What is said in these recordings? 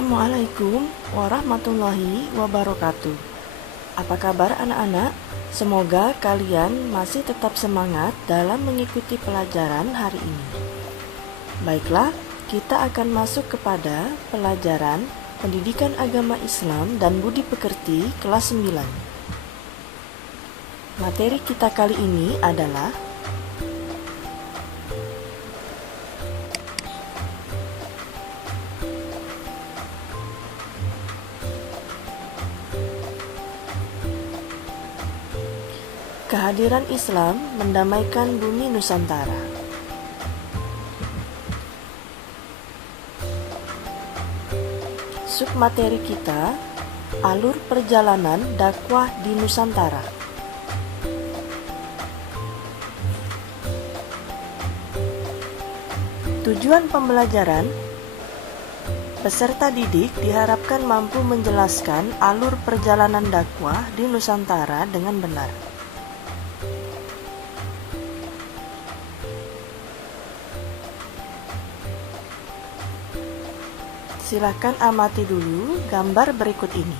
Assalamualaikum warahmatullahi wabarakatuh. Apa kabar anak-anak? Semoga kalian masih tetap semangat dalam mengikuti pelajaran hari ini. Baiklah, kita akan masuk kepada pelajaran Pendidikan Agama Islam dan Budi Pekerti kelas 9. Materi kita kali ini adalah kehadiran Islam mendamaikan bumi Nusantara. Submateri kita, alur perjalanan dakwah di Nusantara. Tujuan pembelajaran, peserta didik diharapkan mampu menjelaskan alur perjalanan dakwah di Nusantara dengan benar. Silakan amati dulu gambar berikut ini.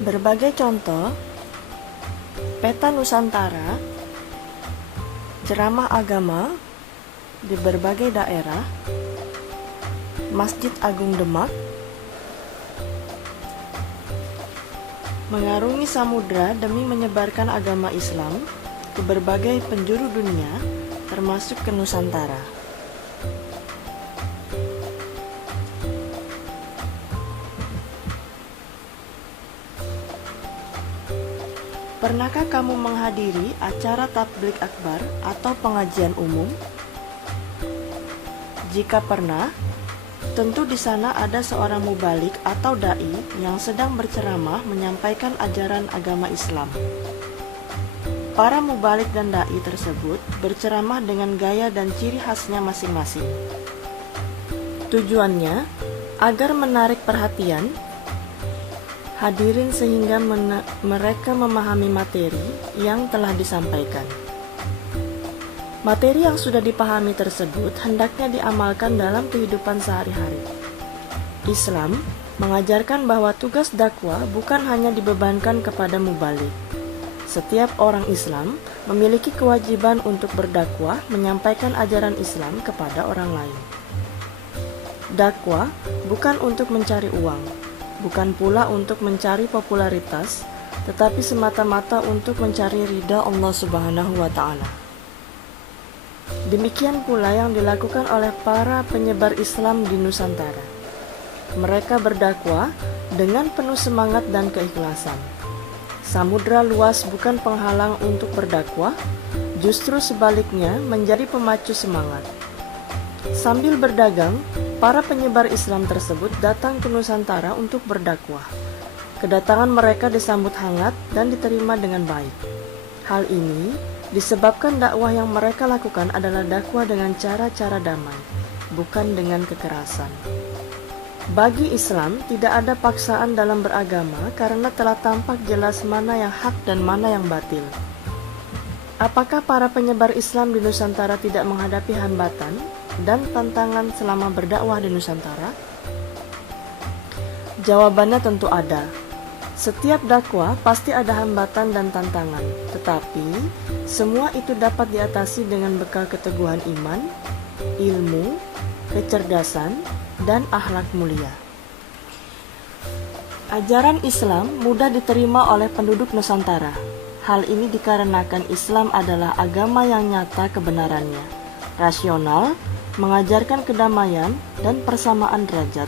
Berbagai contoh, peta Nusantara, ceramah agama di berbagai daerah, Masjid Agung Demak, mengarungi samudra demi menyebarkan agama Islam ke berbagai penjuru dunia, termasuk ke Nusantara. Pernahkah kamu menghadiri acara tabligh akbar atau pengajian umum? Jika pernah, tentu di sana ada seorang mubalik atau dai yang sedang berceramah menyampaikan ajaran agama Islam. Para mubalik dan dai tersebut berceramah dengan gaya dan ciri khasnya masing-masing. Tujuannya agar menarik perhatian hadirin sehingga mereka memahami materi yang telah disampaikan. Materi yang sudah dipahami tersebut hendaknya diamalkan dalam kehidupan sehari-hari. Islam mengajarkan bahwa tugas dakwah bukan hanya dibebankan kepada mubalik. Setiap orang Islam memiliki kewajiban untuk berdakwah menyampaikan ajaran Islam kepada orang lain. Dakwah bukan untuk mencari uang, bukan pula untuk mencari popularitas, tetapi semata-mata untuk mencari ridha Allah Subhanahu wa Ta'ala. Demikian pula yang dilakukan oleh para penyebar Islam di Nusantara. Mereka berdakwah dengan penuh semangat dan keikhlasan. Samudra luas bukan penghalang untuk berdakwah, justru sebaliknya menjadi pemacu semangat. Sambil berdagang, para penyebar Islam tersebut datang ke Nusantara untuk berdakwah. Kedatangan mereka disambut hangat dan diterima dengan baik. Hal ini disebabkan dakwah yang mereka lakukan adalah dakwah dengan cara-cara damai, bukan dengan kekerasan. Bagi Islam, tidak ada paksaan dalam beragama karena telah tampak jelas mana yang hak dan mana yang batil. Apakah para penyebar Islam di Nusantara tidak menghadapi hambatan dan tantangan selama berdakwah di Nusantara? Jawabannya tentu ada. Setiap dakwah pasti ada hambatan dan tantangan, tetapi semua itu dapat diatasi dengan bekal keteguhan iman, ilmu, kecerdasan, dan akhlak mulia. Ajaran Islam mudah diterima oleh penduduk Nusantara. Hal ini dikarenakan Islam adalah agama yang nyata kebenarannya, rasional, mengajarkan kedamaian dan persamaan derajat.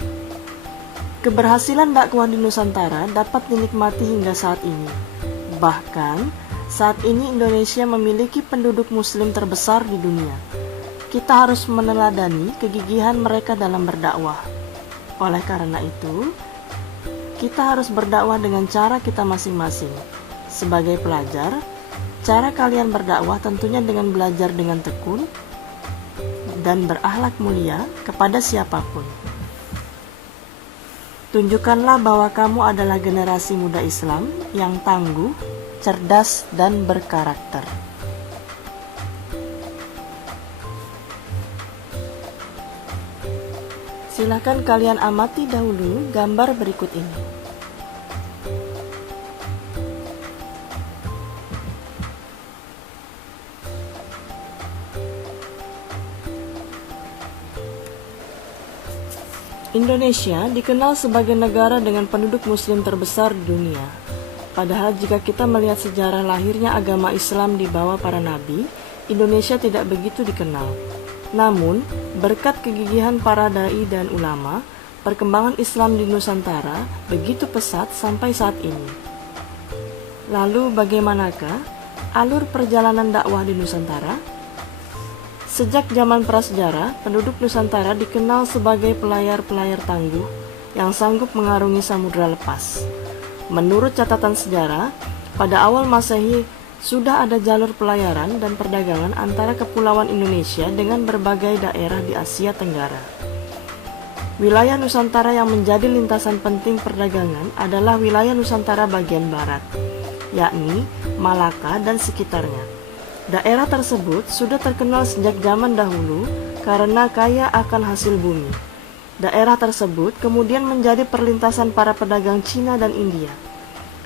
Keberhasilan dakwah di Nusantara dapat dinikmati hingga saat ini. Bahkan, saat ini Indonesia memiliki penduduk muslim terbesar di dunia. Kita harus meneladani kegigihan mereka dalam berdakwah. Oleh karena itu, kita harus berdakwah dengan cara kita masing-masing. Sebagai pelajar, cara kalian berdakwah tentunya dengan belajar dengan tekun dan berakhlak mulia kepada siapapun. Tunjukkanlah bahwa kamu adalah generasi muda Islam yang tangguh, cerdas, dan berkarakter. Silahkan kalian amati dahulu gambar berikut ini. Indonesia dikenal sebagai negara dengan penduduk muslim terbesar di dunia. Padahal jika kita melihat sejarah lahirnya agama Islam di bawah para nabi, Indonesia tidak begitu dikenal. Namun, berkat kegigihan para dai dan ulama, perkembangan Islam di Nusantara begitu pesat sampai saat ini. Lalu bagaimanakah alur perjalanan dakwah di Nusantara? Sejak zaman prasejarah, penduduk Nusantara dikenal sebagai pelayar-pelayar tangguh yang sanggup mengarungi samudra lepas. Menurut catatan sejarah, pada awal Masehi sudah ada jalur pelayaran dan perdagangan antara kepulauan Indonesia dengan berbagai daerah di Asia Tenggara. Wilayah Nusantara yang menjadi lintasan penting perdagangan adalah wilayah Nusantara bagian barat, yakni Malaka dan sekitarnya. Daerah tersebut sudah terkenal sejak zaman dahulu karena kaya akan hasil bumi. Daerah tersebut kemudian menjadi perlintasan para pedagang Cina dan India.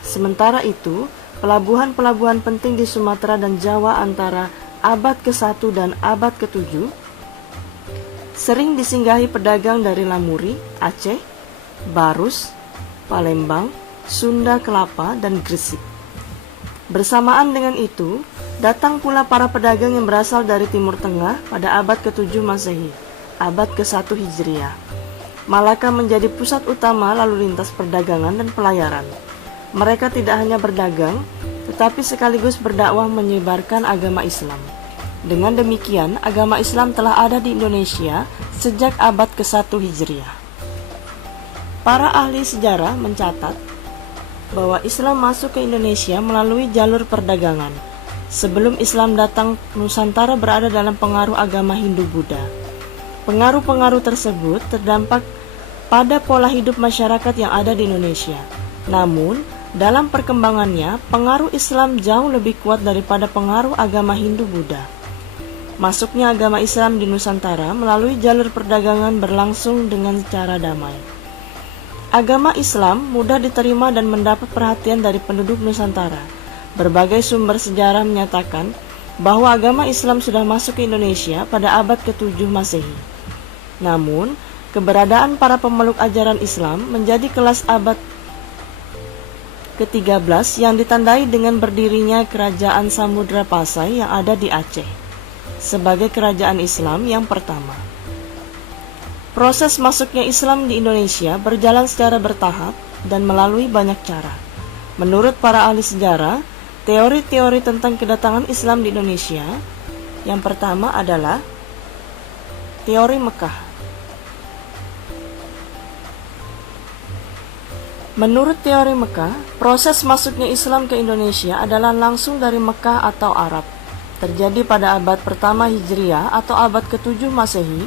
Sementara itu, pelabuhan-pelabuhan penting di Sumatera dan Jawa antara abad ke-1 dan abad ke-7 sering disinggahi pedagang dari Lamuri, Aceh, Barus, Palembang, Sunda Kelapa, dan Gresik. Bersamaan dengan itu, datang pula para pedagang yang berasal dari Timur Tengah pada abad ke-7 Masehi, abad ke-1 Hijriah. Malaka menjadi pusat utama lalu lintas perdagangan dan pelayaran. Mereka tidak hanya berdagang, tetapi sekaligus berdakwah menyebarkan agama Islam. Dengan demikian, agama Islam telah ada di Indonesia sejak abad ke-1 Hijriah. Para ahli sejarah mencatat bahwa Islam masuk ke Indonesia melalui jalur perdagangan. Sebelum Islam datang, Nusantara berada dalam pengaruh agama Hindu-Buddha. Pengaruh-pengaruh tersebut terdampak pada pola hidup masyarakat yang ada di Indonesia. Namun, dalam perkembangannya, pengaruh Islam jauh lebih kuat daripada pengaruh agama Hindu-Buddha. Masuknya agama Islam di Nusantara melalui jalur perdagangan berlangsung dengan cara damai. Agama Islam mudah diterima dan mendapat perhatian dari penduduk Nusantara. Berbagai sumber sejarah menyatakan bahwa agama Islam sudah masuk ke Indonesia pada abad ke-7 Masehi. Namun, keberadaan para pemeluk ajaran Islam menjadi kelas abad ke-13 yang ditandai dengan berdirinya Kerajaan Samudra Pasai yang ada di Aceh sebagai kerajaan Islam yang pertama. Proses masuknya Islam di Indonesia berjalan secara bertahap dan melalui banyak cara. Menurut para ahli sejarah, teori-teori tentang kedatangan Islam di Indonesia yang pertama adalah teori Mekah. Menurut teori Mekah, proses masuknya Islam ke Indonesia adalah langsung dari Mekah atau Arab. Terjadi pada abad pertama Hijriah atau abad ke-7 Masehi.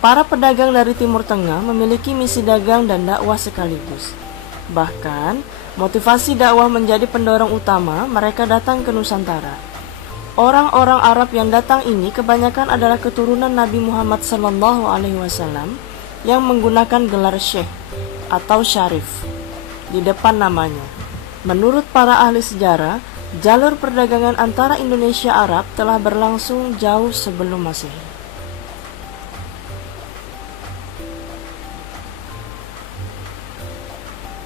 Para pedagang dari Timur Tengah memiliki misi dagang dan dakwah sekaligus. Bahkan, motivasi dakwah menjadi pendorong utama mereka datang ke Nusantara. Orang-orang Arab yang datang ini kebanyakan adalah keturunan Nabi Muhammad SAW yang menggunakan gelar Syekh atau Syarif di depan namanya. Menurut para ahli sejarah, jalur perdagangan antara Indonesia Arab telah berlangsung jauh sebelum Masehi.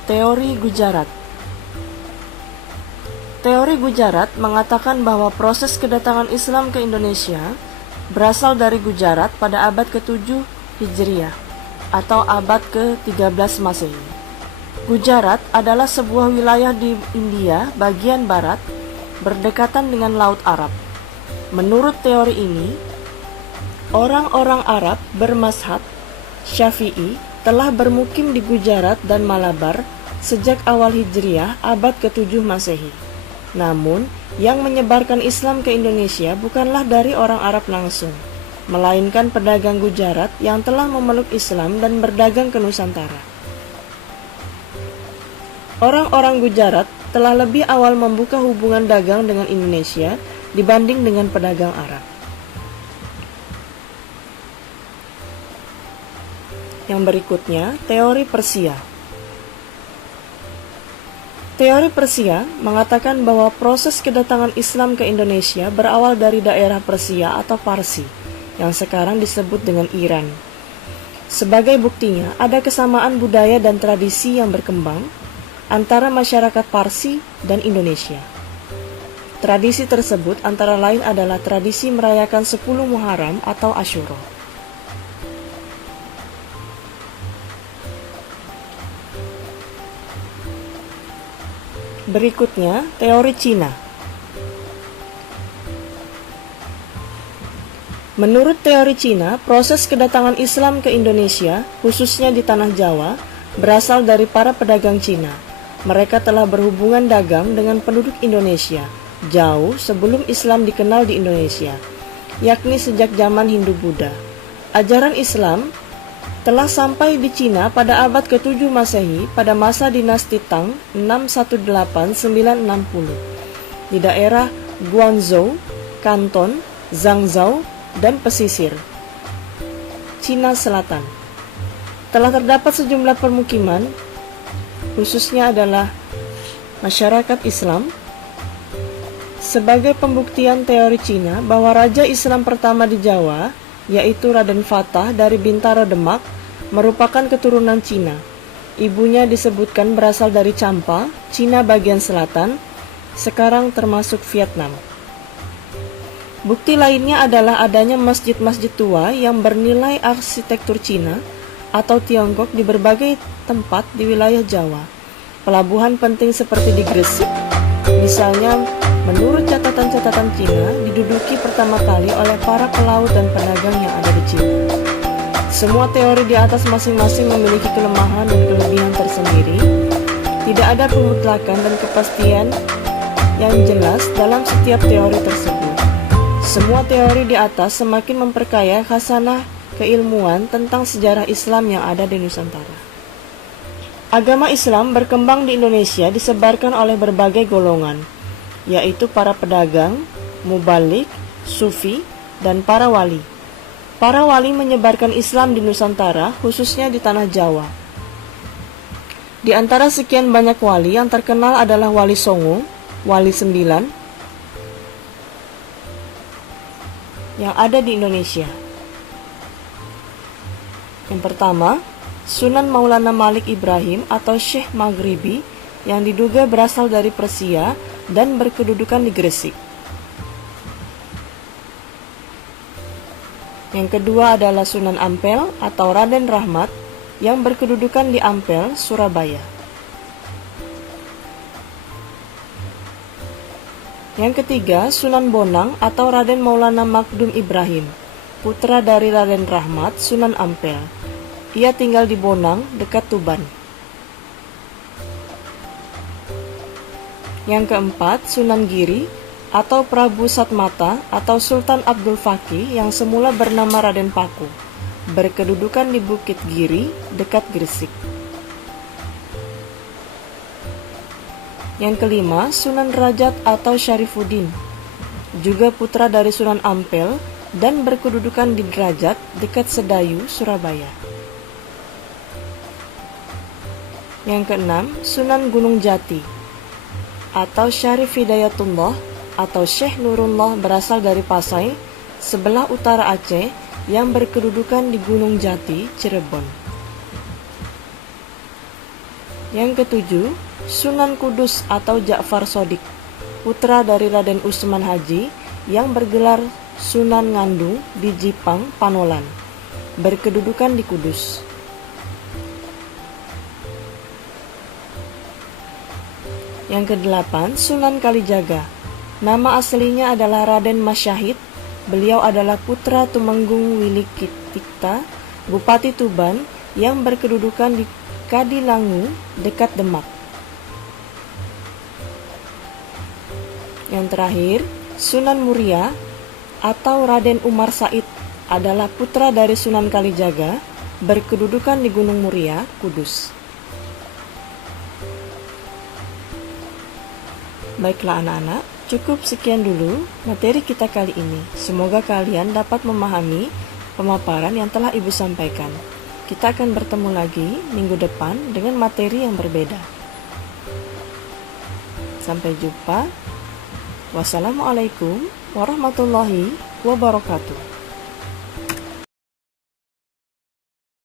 Teori Gujarat. Teori Gujarat mengatakan bahwa proses kedatangan Islam ke Indonesia berasal dari Gujarat pada abad ke-7 Hijriah atau abad ke-13 Masehi. Gujarat adalah sebuah wilayah di India bagian barat berdekatan dengan Laut Arab. Menurut teori ini, orang-orang Arab bermazhab Syafi'i telah bermukim di Gujarat dan Malabar sejak awal Hijriah abad ke-7 Masehi. Namun, yang menyebarkan Islam ke Indonesia bukanlah dari orang Arab langsung, melainkan pedagang Gujarat yang telah memeluk Islam dan berdagang ke Nusantara. Orang-orang Gujarat telah lebih awal membuka hubungan dagang dengan Indonesia dibanding dengan pedagang Arab. Yang berikutnya, teori Persia. Teori Persia mengatakan bahwa proses kedatangan Islam ke Indonesia berawal dari daerah Persia atau Parsi, yang sekarang disebut dengan Iran. Sebagai buktinya, ada kesamaan budaya dan tradisi yang berkembang antara masyarakat Parsi dan Indonesia. Tradisi tersebut antara lain adalah tradisi merayakan 10 Muharram atau Asyura. Berikutnya, teori Cina. Menurut teori Cina, proses kedatangan Islam ke Indonesia, khususnya di Tanah Jawa, berasal dari para pedagang Cina. Mereka telah berhubungan dagang dengan penduduk Indonesia jauh sebelum Islam dikenal di Indonesia, yakni sejak zaman Hindu-Buddha. Ajaran Islam telah sampai di Cina pada abad ke-7 Masehi pada masa dinasti Tang 618-960 di daerah Guangzhou, Kanton, Zhangzhou, dan pesisir Cina Selatan. Telah terdapat sejumlah permukiman, khususnya adalah masyarakat Islam. Sebagai pembuktian teori Cina bahwa raja Islam pertama di Jawa, yaitu Raden Fatah dari Bintaro Demak, merupakan keturunan Cina. Ibunya disebutkan berasal dari Champa, Cina bagian selatan, sekarang termasuk Vietnam. Bukti lainnya adalah adanya masjid-masjid tua yang bernilai arsitektur Cina atau Tiongkok di berbagai tempat di wilayah Jawa. Pelabuhan penting seperti di Gresik, misalnya, menurut catatan-catatan Cina, diduduki pertama kali oleh para pelaut dan pedagang yang ada di Cina. Semua teori di atas masing-masing memiliki kelemahan dan kelebihan tersendiri. Tidak ada pemutlakan dan kepastian yang jelas dalam setiap teori tersebut. Semua teori di atas semakin memperkaya khasanah keilmuan tentang sejarah Islam yang ada di Nusantara. Agama Islam berkembang di Indonesia disebarkan oleh berbagai golongan, yaitu para pedagang, mubalik, sufi, dan para wali. Para wali menyebarkan Islam di Nusantara, khususnya di Tanah Jawa. Di antara sekian banyak wali, yang terkenal adalah Wali Songo, Wali 9, yang ada di Indonesia. Yang pertama, Sunan Maulana Malik Ibrahim atau Syekh Maghribi yang diduga berasal dari Persia dan berkedudukan di Gresik. Yang kedua adalah Sunan Ampel atau Raden Rahmat yang berkedudukan di Ampel, Surabaya. Yang ketiga, Sunan Bonang atau Raden Maulana Makdum Ibrahim, putra dari Raden Rahmat, Sunan Ampel. Ia tinggal di Bonang, dekat Tuban. Yang keempat, Sunan Giri atau Prabu Satmata atau Sultan Abdul Fakih yang semula bernama Raden Paku, berkedudukan di Bukit Giri, dekat Gresik. Yang kelima, Sunan Rajat atau Syarifuddin, juga putra dari Sunan Ampel dan berkedudukan di Derajat, dekat Sedayu, Surabaya. Yang keenam, Sunan Gunung Jati atau Syarif Hidayatullah atau Syekh Nurullah berasal dari Pasai, sebelah utara Aceh, yang berkedudukan di Gunung Jati, Cirebon. Yang ketujuh, Sunan Kudus atau Ja'far Sodik, putra dari Raden Usman Haji yang bergelar Sunan Ngandung di Jipang, Panolan, berkedudukan di Kudus. Yang kedelapan, Sunan Kalijaga. Nama aslinya adalah Raden Masyahid. Beliau adalah putra Tumenggung Wilikita, Bupati Tuban yang berkedudukan di Kadilangu, dekat Demak. Yang terakhir, Sunan Muria atau Raden Umar Said adalah putra dari Sunan Kalijaga, berkedudukan di Gunung Muria, Kudus. Baiklah anak-anak, cukup sekian dulu materi kita kali ini. Semoga kalian dapat memahami pemaparan yang telah Ibu sampaikan. Kita akan bertemu lagi minggu depan dengan materi yang berbeda. Sampai jumpa. Wassalamualaikum warahmatullahi wabarakatuh.